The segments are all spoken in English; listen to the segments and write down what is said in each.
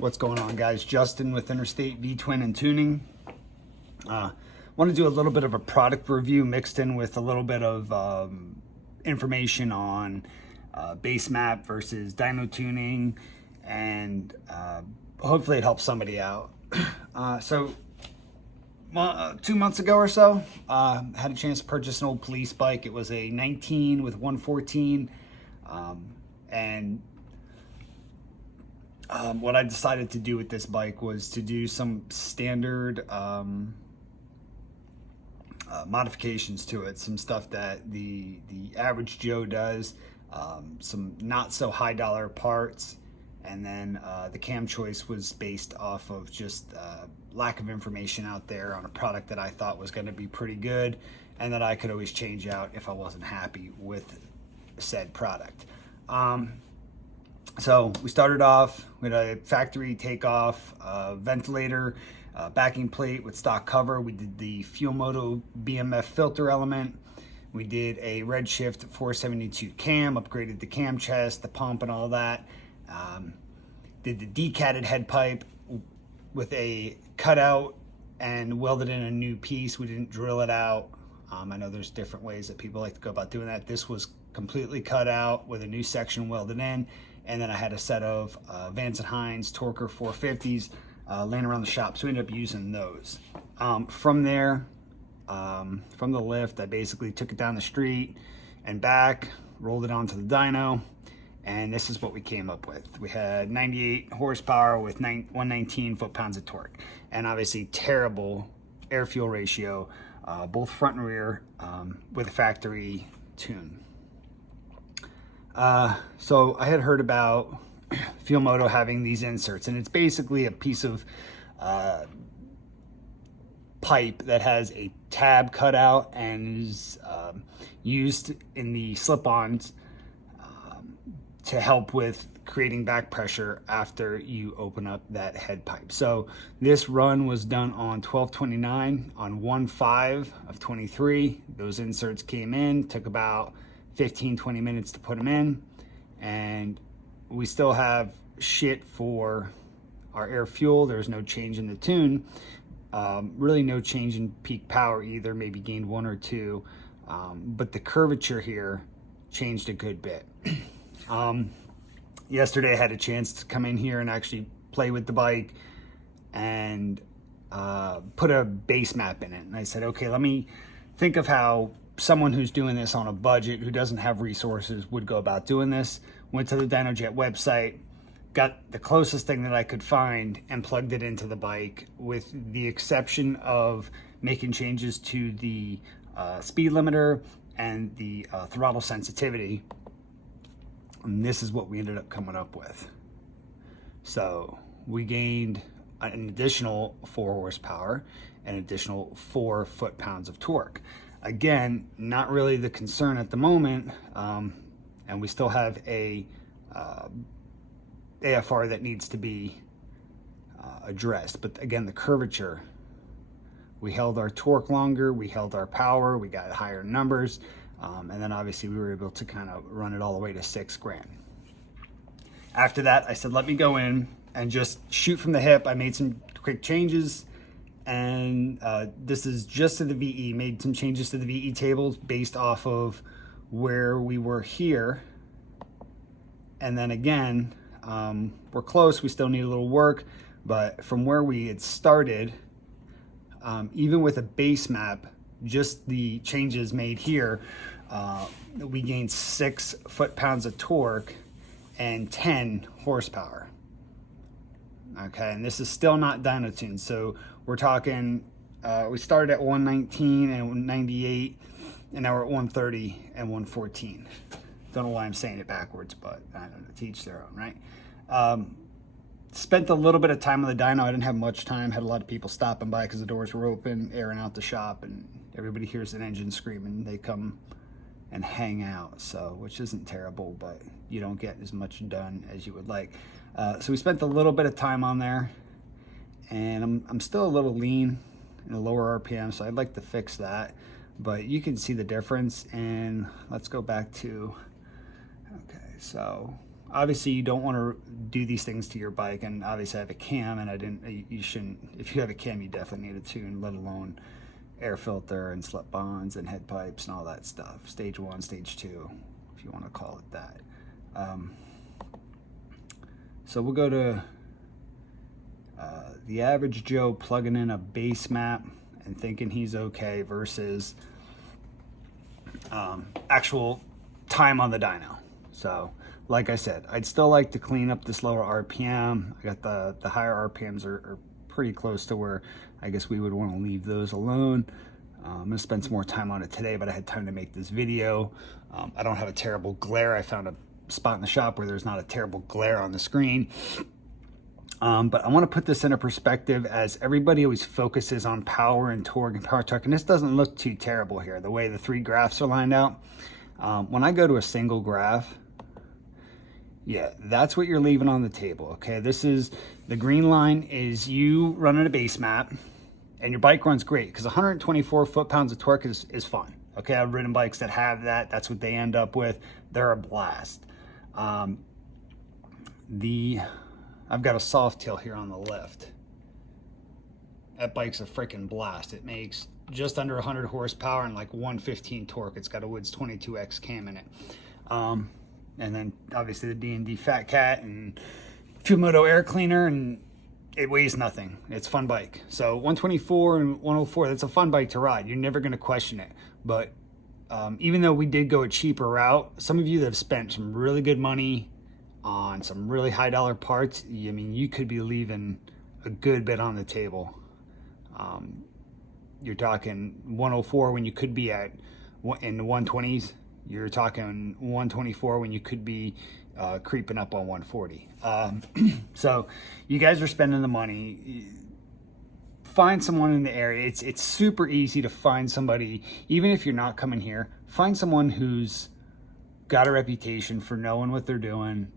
What's going on, guys? Justin with Interstate V-Twin and Tuning. Want to do a little bit of a product review mixed in with a little bit of information on base map versus dyno tuning, and hopefully it helps somebody out. So 2 months ago or so, had a chance to purchase an old police bike. It was a 19 with 114, and what I decided to do with this bike was to do some standard modifications to it, some stuff that the average Joe does, some not so high dollar parts, and then the cam choice was based off of just lack of information out there on a product that I thought was going to be pretty good and that I could always change out if I wasn't happy with said product. So we started off with a factory takeoff ventilator, backing plate with stock cover. We did the Fuel Moto BMF filter element. We did a Redshift 472 cam, upgraded the cam chest, the pump, and all that. Did the decatted headpipe with a cutout and welded in a new piece. We didn't drill it out. I know there's different ways that people like to go about doing that. This was completely cut out with a new section welded in. And then I had a set of Vance & Hines Torker 450s laying around the shop, so we ended up using those. From there, from the lift, I basically took it down the street and back, rolled it onto the dyno, and this is what we came up with. We had 98 horsepower with 119 foot-pounds of torque, and obviously terrible air-fuel ratio, both front and rear, with a factory tune. So I had heard about Fuel Moto having these inserts, and it's basically a piece of pipe that has a tab cut out and is used in the slip-ons to help with creating back pressure after you open up that head pipe. So this run was done on 12/29 on 1/5 of 23. Those inserts came in, took about 15-20 minutes to put them in, and we still have shit for our air fuel. There's no change in the tune, really no change in peak power either, maybe gained 1 or 2, but the curvature here changed a good bit. Yesterday I had a chance to come in here and actually play with the bike and put a base map in it, and I said, okay, let me think of how someone who's doing this on a budget, who doesn't have resources, would go about doing this. Went to the DynoJet website, got the closest thing that I could find, and plugged it into the bike, with the exception of making changes to the speed limiter and the throttle sensitivity. And this is what we ended up coming up with. So we gained an additional 4 horsepower, an additional 4 foot-pounds of torque. Again, not really the concern at the moment, and we still have a AFR that needs to be addressed. But again, the curvature, we held our torque longer, we held our power, we got higher numbers, and then obviously we were able to kind of run it all the way to 6 grand. After that, I said, let me go in and just shoot from the hip. I made some quick changes, and this is just to the VE, made some changes to the VE tables based off of where we were here. And then again, we're close, we still need a little work, but from where we had started, even with a base map, just the changes made here, we gained 6 foot-pounds of torque and 10 horsepower. Okay, and this is still not dyno tuned, so we're talking, we started at 119 and 98, and now we're at 130 and 114. Don't know why I'm saying it backwards, but I don't know, to each their own, right? Spent a little bit of time on the dyno. I didn't have much time, had a lot of people stopping by because the doors were open, airing out the shop, and everybody hears an engine screaming. They come and hang out, so, which isn't terrible, but you don't get as much done as you would like. So we spent a little bit of time on there, and I'm still a little lean in a lower RPM, so I'd like to fix that, but you can see the difference. And let's go back to, okay, so obviously you don't want to do these things to your bike, and obviously I have a cam, and you shouldn't, if you have a cam, you definitely need a tune, let alone air filter and slip-ons and head pipes and all that stuff. Stage 1, stage 2, if you want to call it that. So we'll go to the average Joe plugging in a base map and thinking he's okay versus actual time on the dyno. So like I said, I'd still like to clean up this lower RPM. I got the higher RPMs are pretty close to where I guess we would want to leave those alone. I'm gonna spend some more time on it today, but I had time to make this video. I don't have a terrible glare. I found a spot in the shop where there's not a terrible glare on the screen. But I want to put this in a perspective, as everybody always focuses on power and torque and power torque, and this doesn't look too terrible here, the way the 3 graphs are lined out. When I go to a single graph, yeah, that's what you're leaving on the table, okay? This is, the green line is you running a base map, and your bike runs great, because 124 foot-pounds of torque is fun, okay? I've ridden bikes that have that. That's what they end up with. They're a blast. I've got a soft tail here on the left. That bike's a freaking blast. It makes just under 100 horsepower and like 115 torque. It's got a Woods 22X cam in it. And then obviously the D&D Fat Cat and Fumoto air cleaner, and it weighs nothing. It's a fun bike. So 124 and 104, that's a fun bike to ride. You're never gonna question it. But even though we did go a cheaper route, some of you that have spent some really good money on some really high dollar parts, I mean, you could be leaving a good bit on the table. You're talking 104 when you could be in the 120s. You're talking 124 when you could be creeping up on 140. So you guys are spending the money. Find someone in the area. It's super easy to find somebody, even if you're not coming here. Find someone who's got a reputation for knowing what they're doing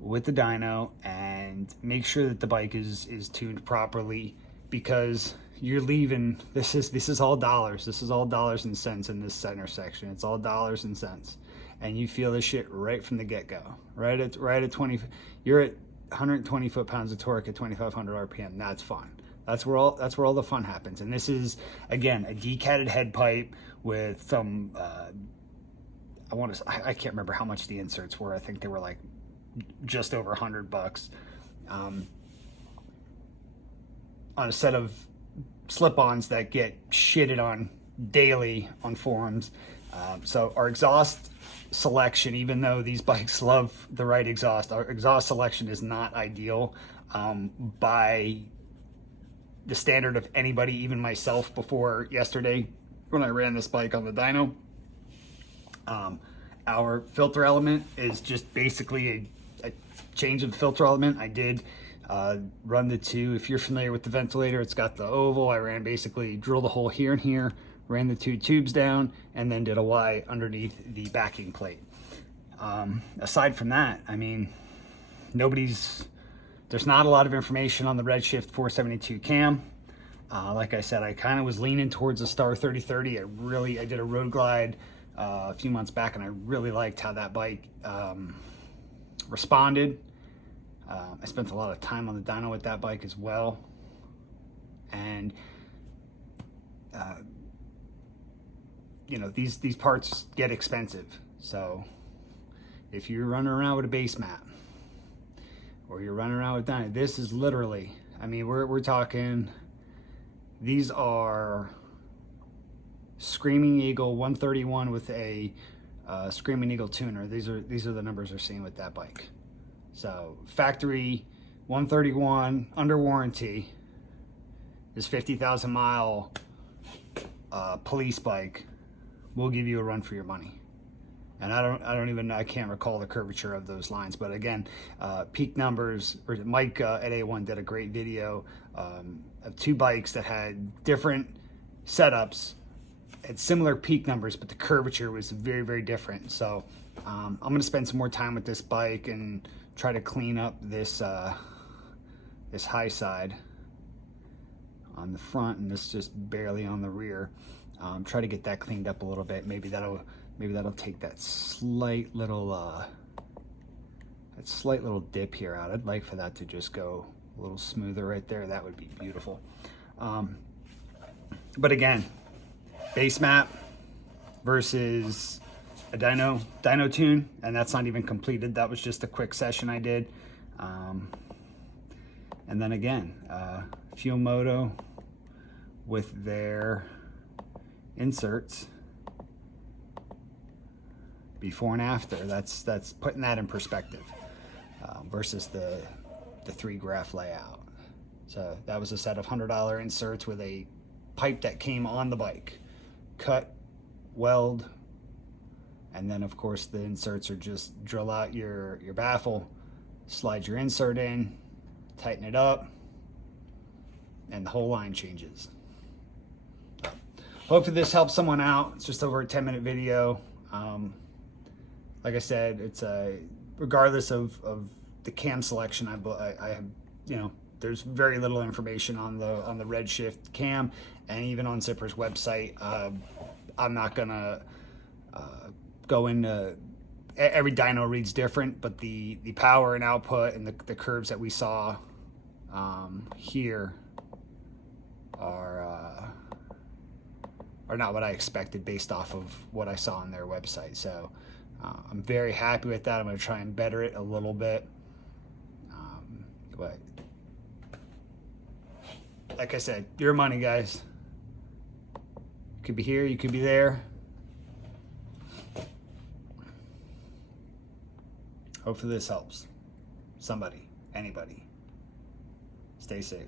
with the dyno, and make sure that the bike is tuned properly, because you're leaving, this is all dollars. This is all dollars and cents in this center section. It's all dollars and cents, and you feel this shit right from the get-go. Right at 20, you're at 120 foot-pounds of torque at 2,500 RPM. That's fun. That's where all the fun happens. And this is, again, a decatted head pipe with some I can't remember how much the inserts were. I think they were like just over $100 on a set of slip-ons that get shitted on daily on forums. So our exhaust selection, even though these bikes love the right exhaust, our exhaust selection is not ideal by the standard of anybody, even myself before yesterday when I ran this bike on the dyno. Our filter element is just basically a change of filter element. I did run the 2. If you're familiar with the ventilator, it's got the oval. I ran basically, drilled a hole here and here, ran the 2 tubes down, and then did a Y underneath the backing plate. Aside from that, I mean, there's not a lot of information on the Redshift 472 cam. Like I said, I kind of was leaning towards the Star 3030. I did a road glide a few months back, and I really liked how that bike responded. I spent a lot of time on the dyno with that bike as well, and you know, these parts get expensive. So if you're running around with a base map, or you're running around with dyno, this is literally, I mean, we're talking, these are Screaming Eagle 131 with a Screaming Eagle tuner. These are the numbers we're seeing with that bike. So factory 131 under warranty is 50,000 mile police bike. We'll give you a run for your money. And I can't recall the curvature of those lines, but again, peak numbers, or Mike at A1 did a great video of 2 bikes that had different setups at similar peak numbers, but the curvature was very, very different. So I'm gonna spend some more time with this bike and try to clean up this this high side on the front, and this just barely on the rear. Try to get that cleaned up a little bit. Maybe that'll take that slight little, I that slight little dip here out. I'd like for that to just go a little smoother right there. That would be beautiful. But again, base map versus a dyno tune, and that's not even completed. That was just a quick session I did. And then again, Fuel Moto with their inserts before and after. That's putting that in perspective versus the 3 graph layout. So that was a set of $100 inserts with a pipe that came on the bike, cut, weld, and then of course the inserts are just drill out your baffle, slide your insert in, tighten it up, and the whole line changes. Hopefully this helps someone out. It's just over a 10-minute video. Like I said, it's regardless of the cam selection, I have, you know, there's very little information on the Redshift cam, and even on Zipper's website. I'm not gonna go into every dyno reads different, but the power and output and the curves that we saw here are not what I expected based off of what I saw on their website. So I'm very happy with that. I'm going to try and better it a little bit. But like I said, your money, guys. You could be here, you could be there. Hopefully this helps somebody, anybody. Stay safe.